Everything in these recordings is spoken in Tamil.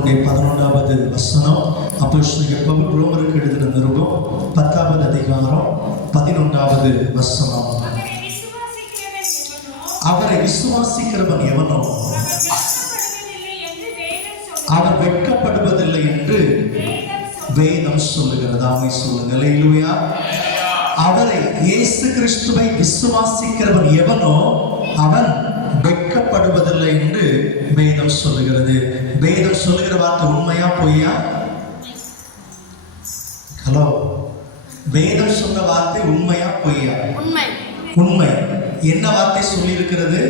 அதனுடைய 11வது வசனம். அப்போஸ்தலனாகிய பவுல் ரோமருக்கு எழுதின நிருபம் 10வது அதிகாரம் 11வது வசனம். அவரை விசுவாசிக்கிறவன் எவனோ அவர் வெட்கப்படுவதில்லை என்று வேதம் சொல்லுகிறது. ஆமென் சொல்லுங்க. அல்லேலூயா. அவரை இயேசு கிறிஸ்துவை விசுவாசிக்கிறவன் எவனோ அவன் வெட்கப்படுவதில்லை என்று வேதம் சொல்லுகிறது. வேதம் சொல்லுகிற வார்த்தை உண்மையா பொய்யா? ஹலோ, வேதம் சொன்ன வார்த்தை உண்மையா பொய்யா? உண்மை. உண்மை. என்ன வார்த்தை சொல்லி இருக்கிறது?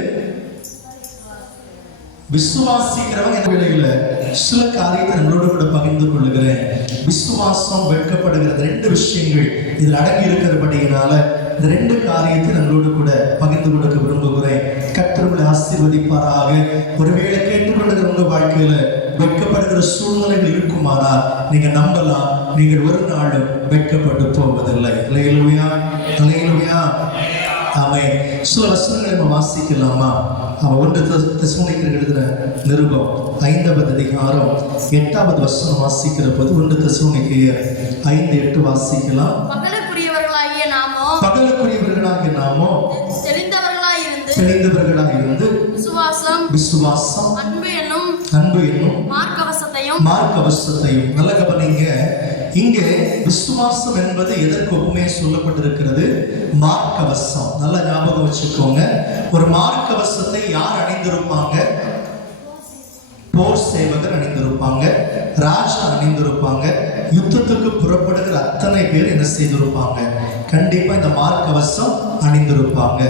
விசுவாசிக்கிறவங்க இந்த வேளையில சில காரியத்தை நம்மளோட கூட பகிர்ந்து கொள்ளுகிறேன். விசுவாசம், வெட்கப்படுகிறது, ரெண்டு விஷயங்கள் இதில் அடங்கி இருக்கிறபடியினால இந்த ரெண்டு காரியத்தை நம்மளோடு கூட பகிர்ந்து கொடுக்க விரும்புகிறேன். கர்த்தர் ஆசீர்வதிப்பாராக. ஒருவேளை கேட்டுக்கொள்ளுகிற உங்க வாழ்க்கையில வெட்கப்படுகிற சூழ்நிலைகள் இருக்குமானால் நீங்க நம்பலாம், நீங்கள் ஒரு நாளும் வெட்கப்பட்டு போவதில்லை. அல்லேலூயா, அல்லேலூயா. ஆமென். சில வசனங்களை நம்ம வாசிக்கலாமா? அவன் 1 தெசலோனிக்கேயர் எழுதின நிருபம் 5வது அதிகாரம் 8வது வசனம் வாசிக்கிற போது 1 தெசலோனிக்கேயர் 5:8 வாசிக்கலாம். பகலுக்குரியவர்களாகிய நாமோ தெளிந்தவர்களாய் இருந்து விசுவாசம் அன்பு என்னும் மார்க்கவசத்தையும். நல்ல கவனிங்க. இங்கே விசுவாசம் என்பது எதற்கு ஒப்புமையா சொல்லப்பட்டிருக்கிறது? மார்க்கவசம். நல்லா ஞாபகம் வச்சுக்கோங்க. ஒரு மார்க்கவசத்தை யார் அணிந்திருப்பாங்க? போர் சேவகர் அணிந்திருப்பாங்க, ராஜா அணிந்திருப்பாங்க, யுத்தத்துக்கு புறப்படுகிற அத்தனை பேர் என்ன செய்திருப்பாங்க? கண்டிப்பா இந்த மார்க்கவசம் அணிந்திருப்பாங்க.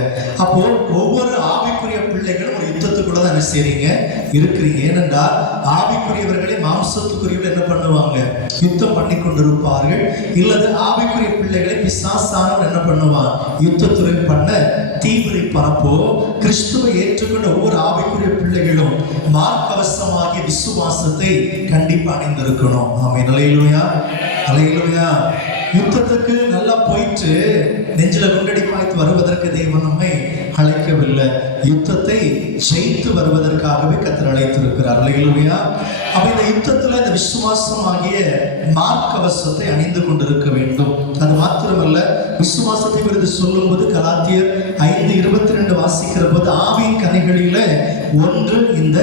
அப்போ ஒவ்வொரு ஆவிக்குரிய பிள்ளைகளும் ஒரு யுத்தத்துக்குள்ள தான் என்ன செய்றீங்க? இருக்கிறீங்க. ஏனென்றால் ஆவிக்குரியவர்களை மாம்சத்துக்குரியவர்கள் என்ன பண்ணுவாங்க? யுத்தம் பண்ணி கொண்டிருப்பார்கள். இல்லது ஆவிக்குரிய பிள்ளைகளை பிசாசானவன் என்ன பண்ணுவான்? யுத்தத்துறை பண்ண தீவிரிப்பனப்போ கிறிஸ்துவை ஏற்றுக்கொண்ட ஒவ்வொரு ஆவிக்குரிய பிள்ளைகளும் மார்க்கவசமாகிய விசுவாசத்தை கண்டிப்பா அணிந்திருக்கணும். ஆமென். அல்லேலூயா, அல்லேலூயா. யுத்தத்துக்கு நல்லா போயிட்டு நெஞ்சில குண்டடி பாய்த்து வருவதற்கு தேவன் நம்மை அழைக்கவில்லை. யுத்தத்தை ஜெயித்து வருவதற்காகவே கர்த்தர் அழைத்திருக்கிறார். அல்லேலூயா. அப்ப இந்த யுத்தத்துல இந்த விசுவாசம் ஆகிய மார்க்கவசத்தை அணிந்து கொண்டிருக்க வேண்டும். அது மாத்திரமல்ல, விசுவாசத்தை குறித்து சொல்லும்போது கலாத்தியர் 5:22 வாசிக்கிற போது ஆவியின் கனிகளில ஒன்று இந்த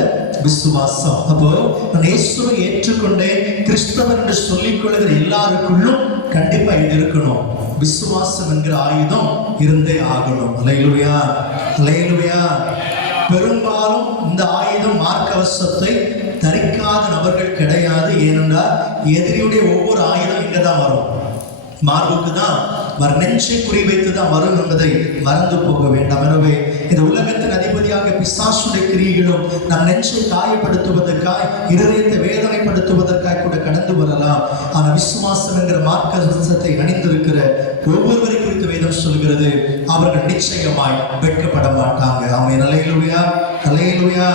விசுவாசம். அப்போ நான் இயேசுவை ஏற்றுக்கொண்டேன், கிறிஸ்தவன் என்று சொல்லிக் கொள்ளுகிற எல்லாருக்குள்ளும் கண்டிப்பா இது இருக்கணும். விசுவாசம் என்கிற ஆயுதம் இருந்தே ஆகணும். அல்லேலூயா, அல்லேலூயா. பெரும்பாலும் இந்த ஆயுதம் மார்க்கவசத்தை தரிக்காத நபர்கள் கிடையாது. ஏனென்றால் எதிரியுடைய ஒவ்வொரு ஆயுதம் இங்கதான் வரும், மார்புக்கு தான் வரும், நெஞ்சை குறிவைத்து தான் வரும் என்பதை மறந்து போக வேண்டாம். எனவே இந்த உலகத்தின் அதிபதியாக பிசாசுடைய கிரியைகளும் நம் நெஞ்சை காயப்படுத்துவதற்காய், இருதயத்தை வேதனைப்படுத்துவதற்காய் கூட கடந்து வரலாம். ஆனால் விசுவாசம் என்கிற மார்க்கவசத்தை அணிந்திருக்கிற ஒவ்வொருவரை குறித்து வேதம் சொல்கிறது, அவர்கள் நிச்சயமாய் வெட்கப்பட மாட்டாங்க. ஆமென். அல்லேலூயா, அல்லேலூயா.